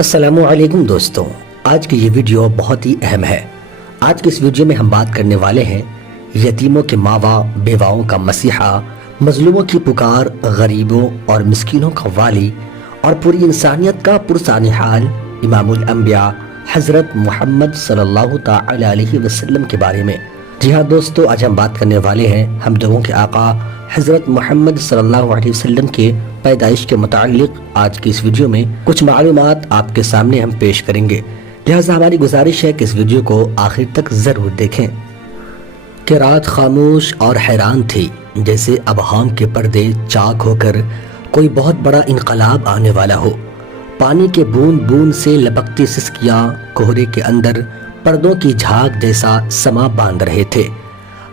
السلام علیکم دوستوں، آج کی یہ ویڈیو بہت ہی اہم ہے۔ آج کی اس ویڈیو میں ہم بات کرنے والے ہیں یتیموں کے ماوا، بیواؤں کا مسیحا، مظلوموں کی پکار، غریبوں اور مسکینوں کا والی اور پوری انسانیت کا پرسانحال امام الانبیاء حضرت محمد صلی اللہ تعالی علیہ وسلم کے بارے میں۔ جی ہاں دوستو، آج ہم بات کرنے والے ہیں ہم لوگوں کے آقا حضرت محمد صلی اللہ علیہ وسلم کے پیدائش کے متعلق۔ آج کی اس ویڈیو میں کچھ معلومات آپ کے سامنے ہم پیش کریں گے، لہٰذا ہماری گزارش ہے کہ اس ویڈیو کو آخر تک ضرور دیکھیں۔ کہ رات خاموش اور حیران تھی، جیسے ابہام کے پردے چاک ہو کر کوئی بہت بڑا انقلاب آنے والا ہو۔ پانی کے بوند بوند سے لپکتی سسکیاں کوہرے کے اندر پردوں کی جھاگ جیسا سما باندھ رہے تھے۔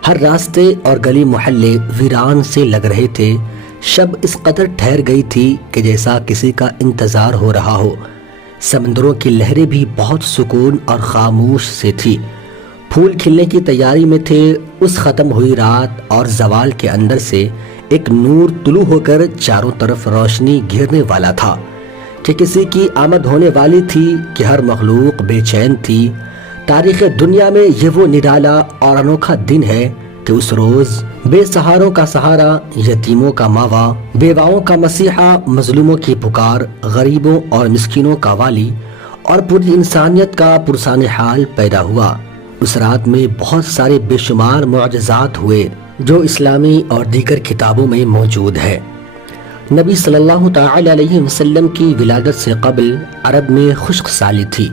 ہر راستے اور گلی محلے ویران سے لگ رہے تھے۔ شب اس قدر ٹھہر گئی تھی کہ جیسا کسی کا انتظار ہو رہا ہو۔ سمندروں کی لہریں بھی بہت سکون اور خاموش سے تھی۔ پھول کھلنے کی تیاری میں تھے۔ اس ختم ہوئی رات اور زوال کے اندر سے ایک نور طلوع ہو کر چاروں طرف روشنی گھیرنے والا تھا کہ کسی کی آمد ہونے والی تھی کہ ہر مخلوق بے چین تھی۔ تاریخ دنیا میں یہ وہ نرالا اور انوکھا دن ہے کہ اس روز بے سہاروں کا سہارا، یتیموں کا ماوا، بیواؤں کا مسیحا، مظلوموں کی پکار، غریبوں اور مسکینوں کا والی اور پوری انسانیت کا پرسانحال پیدا ہوا۔ اس رات میں بہت سارے بے شمار معجزات ہوئے جو اسلامی اور دیگر کتابوں میں موجود ہے۔ نبی صلی اللہ تعالی علیہ وسلم کی ولادت سے قبل عرب میں خشک سالی تھی،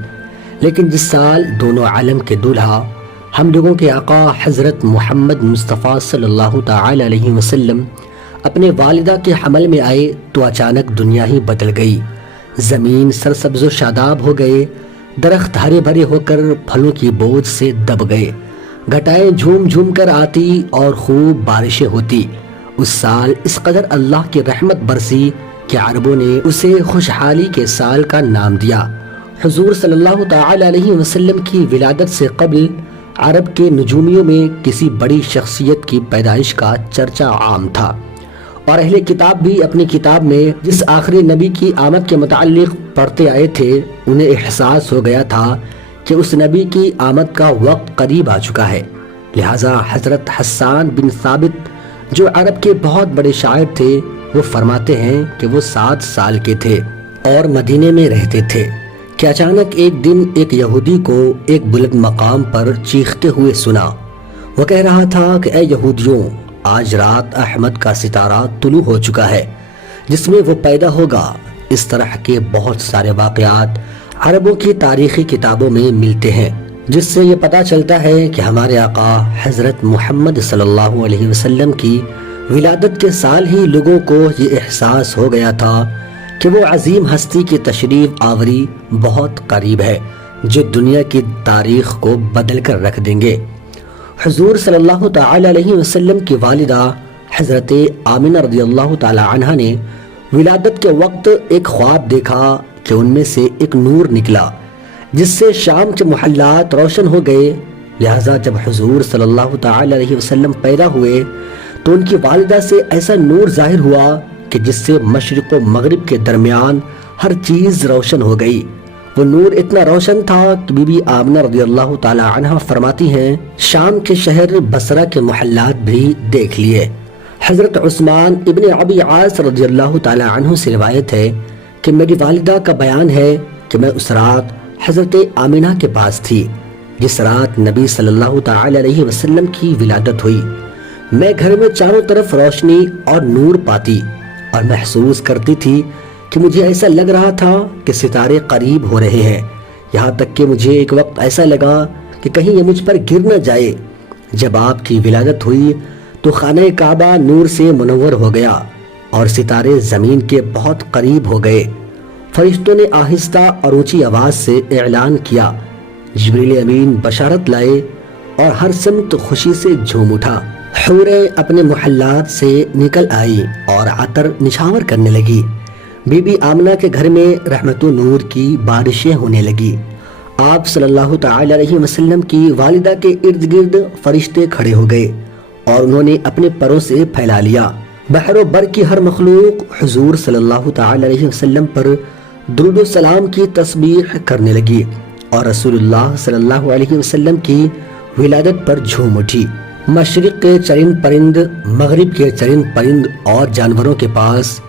لیکن جس سال دونوں عالم کے دولہا ہم لوگوں کے آقا حضرت محمد مصطفیٰ صلی اللہ تعالی علیہ وسلم اپنے والدہ کے حمل میں آئے تو اچانک دنیا ہی بدل گئی۔ زمین سرسبز و شاداب ہو گئے، درخت ہرے بھرے ہو کر پھلوں کی بوجھ سے دب گئے، گھٹائیں جھوم جھوم کر آتی اور خوب بارشیں ہوتی۔ اس سال اس قدر اللہ کی رحمت برسی کہ عربوں نے اسے خوشحالی کے سال کا نام دیا۔ حضور صلی اللہ تعالی علیہ وسلم کی ولادت سے قبل عرب کے نجومیوں میں کسی بڑی شخصیت کی پیدائش کا چرچا عام تھا، اور اہل کتاب بھی اپنی کتاب میں جس آخری نبی کی آمد کے متعلق پڑھتے آئے تھے، انہیں احساس ہو گیا تھا کہ اس نبی کی آمد کا وقت قریب آ چکا ہے۔ لہٰذا حضرت حسان بن ثابت جو عرب کے بہت بڑے شاعر تھے، وہ فرماتے ہیں کہ وہ 7 سال کے تھے اور مدینے میں رہتے تھے کہ اچانک ایک دن ایک یہودی کو ایک بلند مقام پر چیختے ہوئے سنا۔ وہ کہہ رہا تھا کہ اے یہودیوں، آج رات احمد کا ستارہ طلوع ہو چکا ہے جس میں وہ پیدا ہوگا۔ اس طرح کے بہت سارے واقعات عربوں کی تاریخی کتابوں میں ملتے ہیں، جس سے یہ پتہ چلتا ہے کہ ہمارے آقا حضرت محمد صلی اللہ علیہ وسلم کی ولادت کے سال ہی لوگوں کو یہ احساس ہو گیا تھا کہ وہ عظیم ہستی کی تشریف آوری بہت قریب ہے جو دنیا کی تاریخ کو بدل کر رکھ دیں گے۔ حضور صلی اللہ تعالی علیہ وسلم کی والدہ حضرت آمنہ رضی اللہ تعالی عنہ نے ولادت کے وقت ایک خواب دیکھا کہ ان میں سے ایک نور نکلا جس سے شام کے محلات روشن ہو گئے۔ لہٰذا جب حضور صلی اللہ تعالی علیہ وسلم پیدا ہوئے تو ان کی والدہ سے ایسا نور ظاہر ہوا کہ جس سے مشرق و مغرب کے درمیان ہر چیز روشن ہو گئی۔ وہ نور اتنا روشن تھا کہ بی بی آمنہ رضی اللہ تعالی عنہ فرماتی ہیں شام کے شہر بصرہ کے محلات بھی دیکھ لیے۔ حضرت عثمان ابن ابی عاص رضی اللہ تعالی عنہ سے روایت ہے کہ میری والدہ کا بیان ہے کہ میں اس رات حضرت آمنہ کے پاس تھی جس رات نبی صلی اللہ تعالی علیہ وسلم کی ولادت ہوئی۔ میں گھر میں چاروں طرف روشنی اور نور پاتی اور محسوس کرتی تھی کہ مجھے ایسا لگ رہا تھا کہ ستارے قریب ہو رہے ہیں، یہاں تک کہ مجھے ایک وقت ایسا لگا کہ کہیں یہ مجھ پر گر نہ جائے۔ جب آپ کی ولادت ہوئی تو خانہ کعبہ نور سے منور ہو گیا اور ستارے زمین کے بہت قریب ہو گئے۔ فرشتوں نے آہستہ اور اونچی آواز سے اعلان کیا، جبریل امین بشارت لائے اور ہر سمت خوشی سے جھوم اٹھا۔ حوریں اپنے محلات سے نکل آئی اور عطر نچھاور کرنے لگی۔ بی بی آمنہ کے گھر میں رحمت و نور کی بارشیں ہونے لگی۔ آپ صلی اللہ تعالی علیہ وسلم کی والدہ کے ارد گرد فرشتے کھڑے ہو گئے اور انہوں نے اپنے پروں سے پھیلا لیا۔ بحر و بر کی ہر مخلوق حضور صلی اللہ تعالی علیہ وسلم پر درود و سلام کی تسبیح کرنے لگی اور رسول اللہ صلی اللہ علیہ وسلم کی ولادت پر جھوم اٹھی۔ مشرق کے چرند پرند، مغرب کے چرند پرند اور جانوروں کے پاس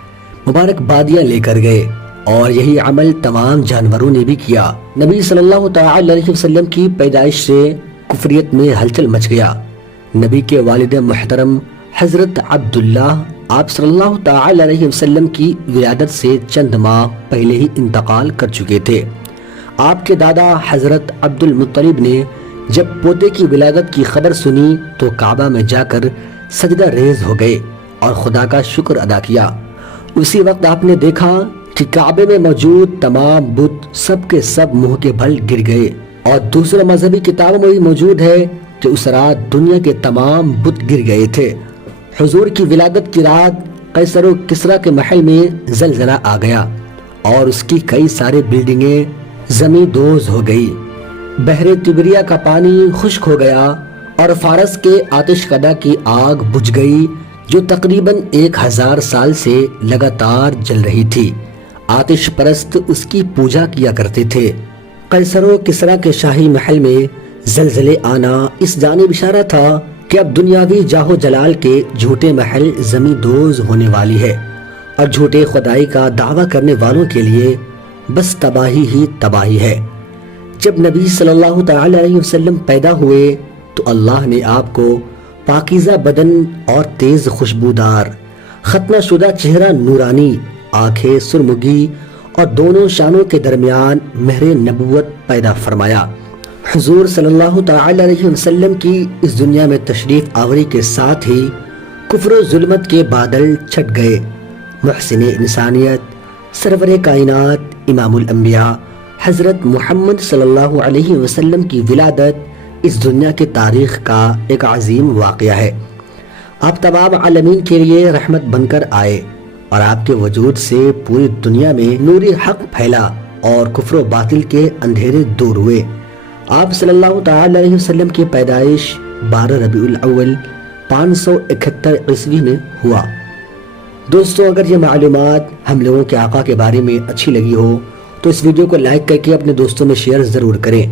مبارکبادیاں لے کر گئے اور یہی عمل تمام جانوروں نے بھی کیا۔ نبی صلی اللہ تعالی علیہ وسلم کی پیدائش سے کفریت میں ہلچل مچ گیا۔ نبی کے والد محترم حضرت عبداللہ آپ صلی اللہ تعالی علیہ وسلم کی ولادت سے چند ماہ پہلے ہی انتقال کر چکے تھے۔ آپ کے دادا حضرت عبد المطلب نے جب پوتے کی ولادت کی خبر سنی تو کعبہ میں جا کر سجدہ ریز ہو گئے اور خدا کا شکر ادا کیا۔ اسی وقت آپ نے دیکھا کہ کعبے میں موجود تمام بت سب کے سب منہ کے بل گر گئے، اور دوسرے مذہبی کتابوں میں بھی موجود ہے کہ اس رات دنیا کے تمام بت گر گئے تھے۔ حضور کی ولادت کی رات قیصر و کسریٰ کے محل میں زلزلہ آ گیا اور اس کی کئی سارے بلڈنگیں زمیں دوز ہو گئی۔ بحر تبریہ کا پانی خشک ہو گیا اور فارس کے آتش کدہ کی آگ بجھ گئی جو تقریباً 1000 سال سے لگاتار جل رہی تھی۔ آتش پرست اس کی پوجا کیا کرتے تھے۔ قیصر و کسریٰ کے شاہی محل میں زلزلے آنا اس جانب اشارہ تھا کہ اب دنیاوی جاہ و جلال کے جھوٹے محل زمیں دوز ہونے والی ہے اور جھوٹے خدائی کا دعویٰ کرنے والوں کے لیے بس تباہی ہی تباہی ہے۔ جب نبی صلی اللہ تعالی علیہ وسلم پیدا ہوئے تو اللہ نے آپ کو پاکیزہ بدن اور تیز خوشبودار، ختنہ شدہ چہرہ نورانی، آنکھیں سرمگی اور دونوں شانوں کے درمیان مہر نبوت پیدا فرمایا۔ حضور صلی اللہ تعالی علیہ وسلم کی اس دنیا میں تشریف آوری کے ساتھ ہی کفر و ظلمت کے بادل چھٹ گئے۔ محسن انسانیت، سرور کائنات، امام الانبیاء حضرت محمد صلی اللہ علیہ وسلم کی ولادت اس دنیا کی تاریخ کا ایک عظیم واقعہ ہے۔ آپ تمام عالمین کے لیے رحمت بن کر آئے اور آپ کے وجود سے پوری دنیا میں نور حق پھیلا اور کفر و باطل کے اندھیرے دور ہوئے۔ آپ صلی اللہ تعالی علیہ وسلم کی پیدائش 12 ربیع الاول 571 عیسوی میں ہوا۔ دوستو، اگر یہ معلومات ہم لوگوں کے آقا کے بارے میں اچھی لگی ہو تو اس ویڈیو کو لائک کر کے اپنے دوستوں میں شیئر ضرور کریں۔